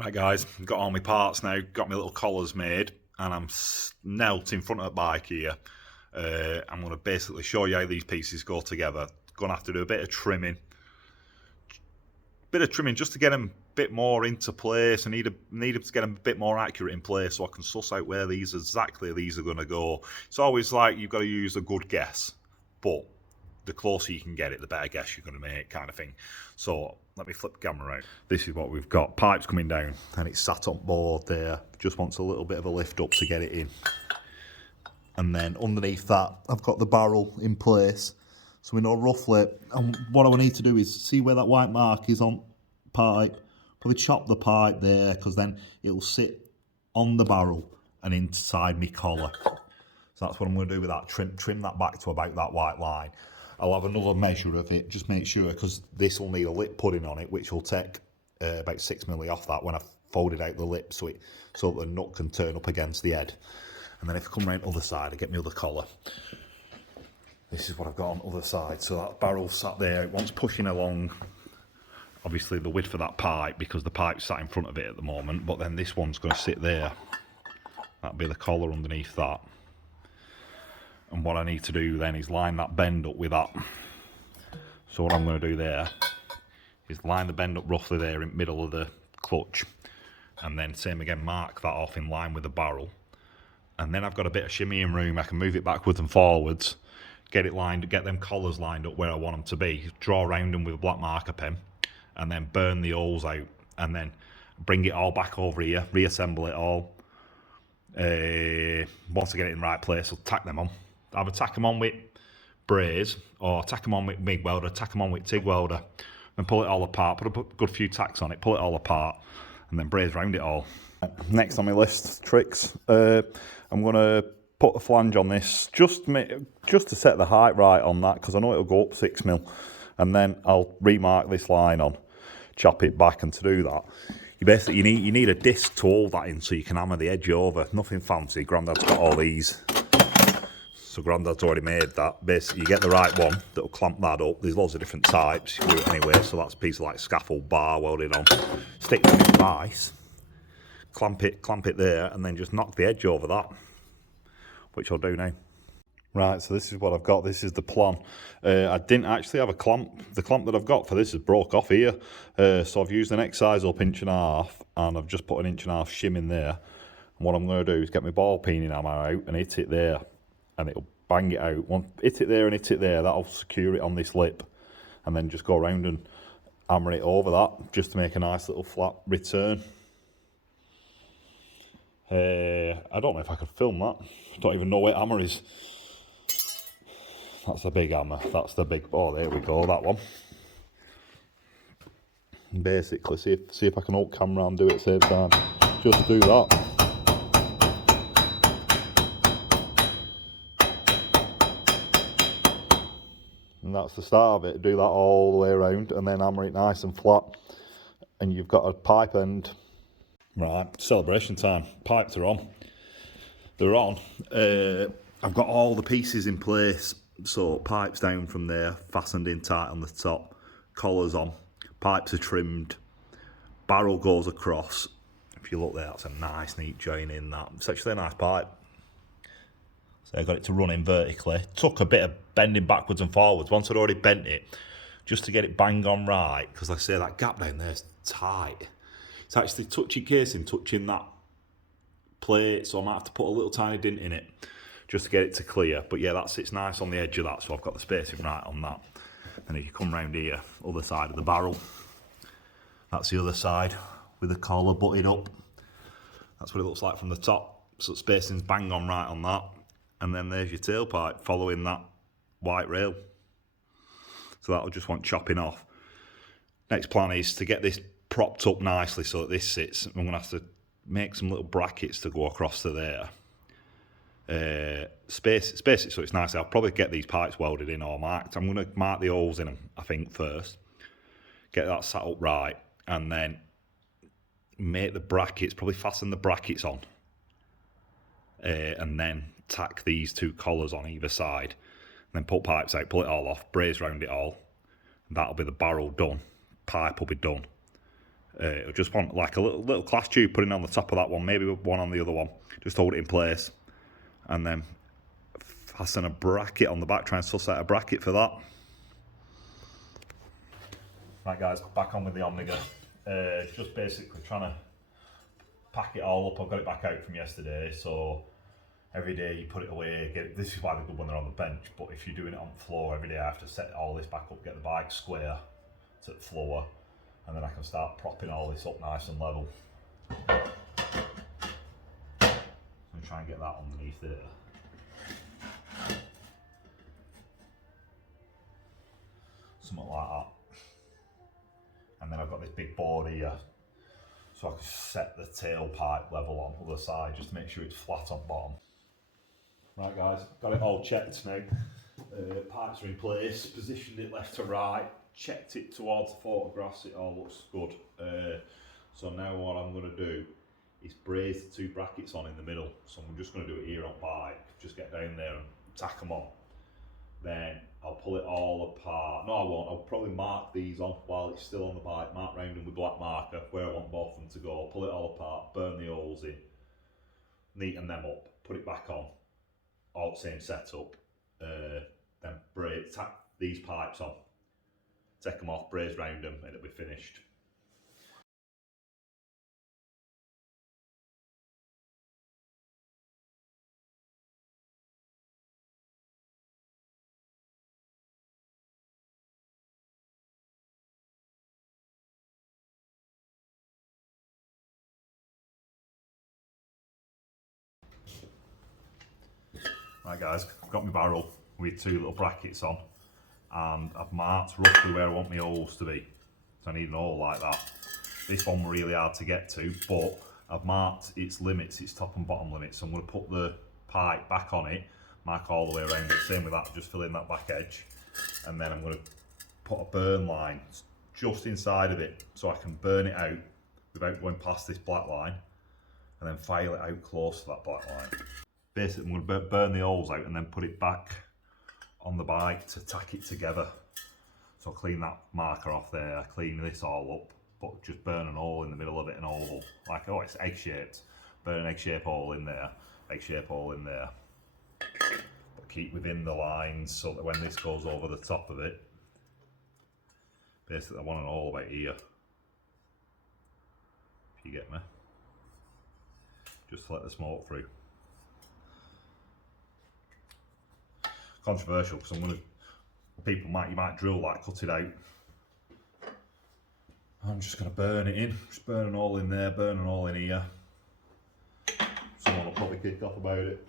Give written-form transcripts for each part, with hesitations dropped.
Right guys, got all my parts now, got my little collars made, and I'm knelt in front of the bike here. I'm going to basically show you how these pieces go together. Going to have to do a bit of trimming just to get them a bit more into place. I need them to get them a bit more accurate in place so I can suss out where these are going to go. It's always like you've got to use a good guess, but the closer you can get it, the better guess you're going to make, kind of thing. So let me flip the camera out. This is what we've got. Pipes coming down, and it's sat on board there. Just wants a little bit of a lift up to get it in. And then underneath that, I've got the barrel in place. So we know roughly, and what I need to do is see where that white mark is on pipe. Probably chop the pipe there, because then it'll sit on the barrel and inside my collar. So that's what I'm going to do with that. Trim that back to about that white line. I'll have another measure of it, just make sure, because this will need a lip pudding on it, which will take about 6mm off that when I've folded out the lip, so the nut can turn up against the head. And then if I come around the other side, I get my other collar. This is what I've got on the other side. So that barrel sat there, it wants pushing along, obviously the width of that pipe, because the pipe's sat in front of it at the moment, but then this one's going to sit there. That'll be the collar underneath that. And what I need to do then is line that bend up with that. So what I'm going to do there is line the bend up roughly there in the middle of the clutch. And then same again, mark that off in line with the barrel. And then I've got a bit of shimmying room. I can move it backwards and forwards, get it lined, get them collars lined up where I want them to be, draw around them with a black marker pen, and then burn the holes out. And then bring it all back over here, reassemble it all. Once I get it in the right place, I'll tack them on. Either tack them on with braze, or tack them on with MIG welder, tack them on with TIG welder, and pull it all apart, put a good few tacks on it, pull it all apart, and then braze around it all. Next on my list, tricks, I'm going to put a flange on this, just to set the height right on that, because I know it'll go up 6mm, and then I'll remark this line on, chop it back, and to do that, you need a disc to hold that in so you can hammer the edge over. Nothing fancy, Grandad's got all these. So Grandad's already made that. Basically, you get the right one that'll clamp that up. There's loads of different types. You can do it anyway. So that's a piece of like scaffold bar welded on. Stick it in vice, clamp it there, and then just knock the edge over that, which I'll do now. Right, so this is what I've got. This is the plan. I didn't actually have a clamp. The clamp that I've got for this is broke off here. So I've used the next size up 1.5 inch, and I've just put an 1.5 inch shim in there. And what I'm going to do is get my ball peening hammer out and hit it there, and it'll bang it out. Hit it there and hit it there, that'll secure it on this lip, and then just go around and hammer it over that, just to make a nice little flat return. I don't know if I could film that. I don't even know what hammer is. That's a big hammer. That's the big, oh there we go, that one. Basically, see if I can hold camera and do it at the same time. Just do that. And that's the start of it. Do that all the way around and then hammer it nice and flat. And you've got a pipe end. Right, celebration time. Pipes are on. They're on. I've got all the pieces in place. So pipes down from there, fastened in tight on the top. Collars on. Pipes are trimmed. Barrel goes across. If you look there, that's a nice, neat join in that. It's actually a nice pipe. So I got it to run in vertically. Took a bit of bending backwards and forwards. Once I'd already bent it, just to get it bang on right, because like I say, that gap down there is tight. It's actually touching casing, touching that plate, so I might have to put a little tiny dent in it just to get it to clear. But yeah, that sits nice on the edge of that, so I've got the spacing right on that. And if you come round here, other side of the barrel, that's the other side with the collar butted up. That's what it looks like from the top. So spacing's bang on right on that. And then there's your tailpipe following that white rail. So that'll just want chopping off. Next plan is to get this propped up nicely so that this sits. I'm going to have to make some little brackets to go across to there. Space it so it's nice. I'll probably get these pipes welded in or marked. I'm going to mark the holes in them, I think, first. Get that sat up right. And then make the brackets, probably fasten the brackets on. And then tack these two collars on either side, and then pull pipes out, pull it all off, braze round it all, and that'll be the barrel done. Pipe will be done. I just want like a little class tube putting on the top of that one, maybe one on the other one, just hold it in place, and then fasten a bracket on the back, try and suss out a bracket for that. Right guys, back on with the Omega. Just basically trying to pack it all up. I've got it back out from yesterday, so every day you put it away, this is why they're good when they're on the bench, but if you're doing it on the floor, every day I have to set all this back up, get the bike square to the floor, and then I can start propping all this up nice and level. So I'm trying to get that underneath there. Something like that. And then I've got this big board here, so I can set the tailpipe level on the other side, just to make sure it's flat on bottom. Right guys, got it all checked now. Pipes are in place, positioned it left to right, checked it towards the photographs, it all looks good. So now what I'm going to do is braze the two brackets on in the middle. So I'm just going to do it here on bike, just get down there and tack them on. Then I'll pull it all apart. No, I won't. I'll probably mark these on while it's still on the bike, mark round them with black marker where I want both of them to go, pull it all apart, burn the holes in, neaten them up, put it back on, all the same setup, then tack these pipes on, take them off, braze round them, and it'll be finished. Right guys, I've got my barrel with two little brackets on, and I've marked roughly where I want my holes to be. So I need an hole like that. This one really hard to get to, but I've marked its limits, its top and bottom limits. So I'm going to put the pipe back on it, mark all the way around it, same with that, just fill in that back edge. And then I'm going to put a burn line just inside of it, so I can burn it out without going past this black line, and then file it out close to that black line. Basically, I'm going to burn the holes out and then put it back on the bike to tack it together. So I'll clean that marker off there, clean this all up, but just burn an hole in the middle of it, an oval. Like, oh, it's egg shaped. Burn an egg shape hole in there, egg shape hole in there. But keep within the lines so that when this goes over the top of it, basically I want an hole about here. If you get me. Just to let the smoke through. Controversial, because you might drill that, cut it out. I'm just going to burn it in, just burn an hole in there, burn an hole in here. Someone will probably kick off about it.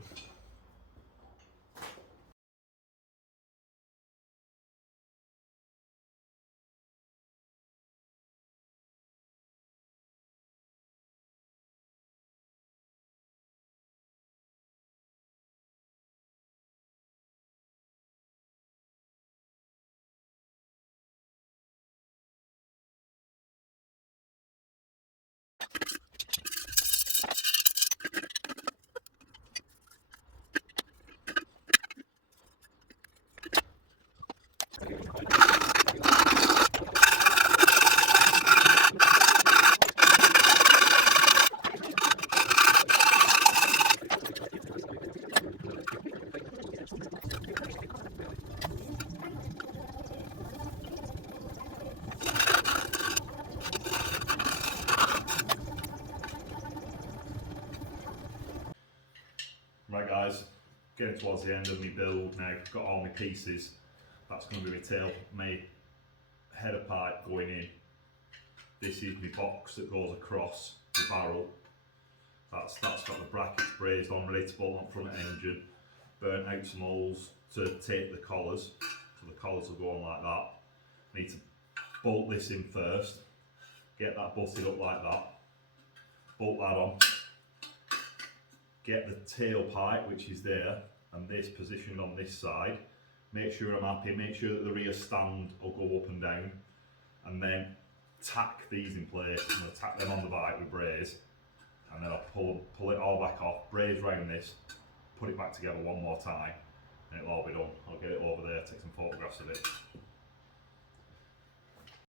Right guys, getting towards the end of my build now, I've got all my pieces. That's going to be my header pipe going in. This is my box that goes across the barrel. That's got the brackets brazed on, ready to bolt on front engine. Burnt out some holes to tape the collars, so the collars will go on like that. Need to bolt this in first, get that bolted up like that, bolt that on. Get the tailpipe, which is there, and this positioned on this side. Make sure I'm happy, make sure that the rear stand will go up and down, and then tack these in place. I'm going to tack them on the bike with braze, and then I'll pull it all back off, braze round this, put it back together one more time, and it'll all be done. I'll get it over there, take some photographs of it.